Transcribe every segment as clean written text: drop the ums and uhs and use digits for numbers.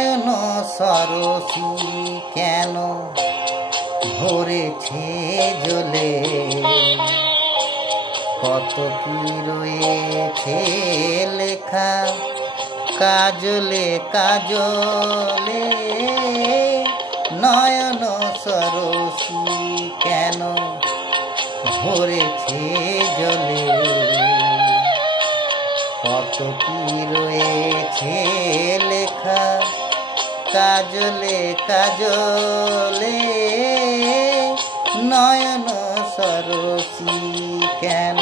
নয়ন সরসী কেন ভরেছে জলে, কত কি রয়েছে লেখা কাজলে কাজলে। নয়ন সরসী কেন ভরেছে জলে, কত কি রয়েছে লেখা কাজলে কাজলে। নয়ন সরসী কেন।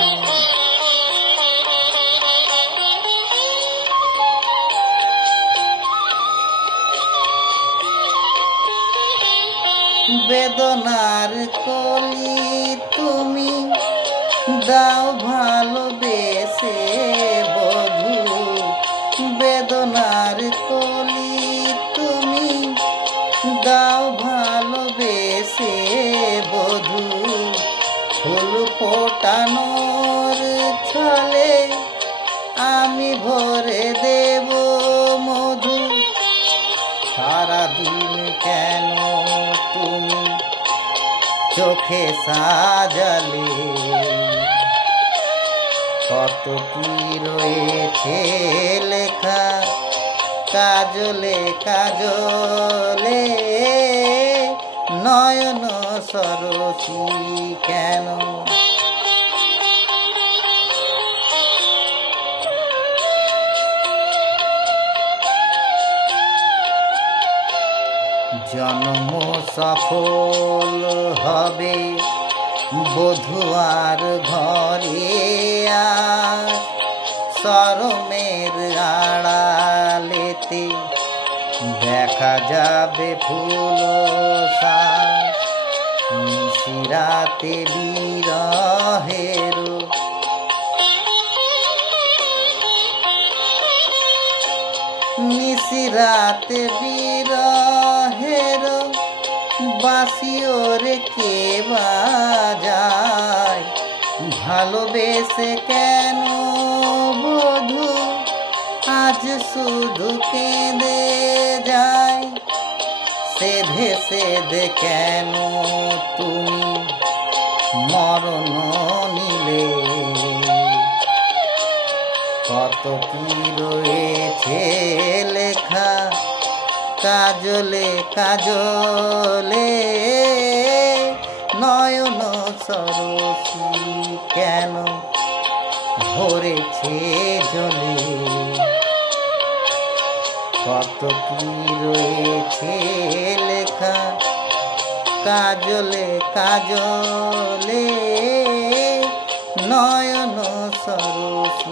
বেদনার কলি তুমি দাও ভালোবেসে বধূ, বেদনার কলি তুমি দাও ভালোবেসে বধূ। ফুল ফোটানোর ছলে আমি ভরে দেব মধু। সারাদিন কেন তুমি চোখে সাজালে, কত কি রয়েছে লেখা কাজলে কাজলে। নয়ন সরসী কেন। জন্ম সফল হবে বধুয়ার ঘরে, আজ শরমের আড়ালেতে দেখা যাবে ফুল শ্বাস। নিশিরাতে বিরহের নিশিরাতে বিরহের বাঁশিওরে কে বাজায়। ভালোবেসে কেন বধূ আজ শুধু কেঁদে যায়। সেধে সেধে কেন তুমি মরণ নিলে, কত কি রয়েছে লেখা কাজলে কাজলে। নয়ন সরসী কেন ভরেছে জলে, কত কি রয়েছে লেখা কাজলে কাজলে। নয়ন সরসী।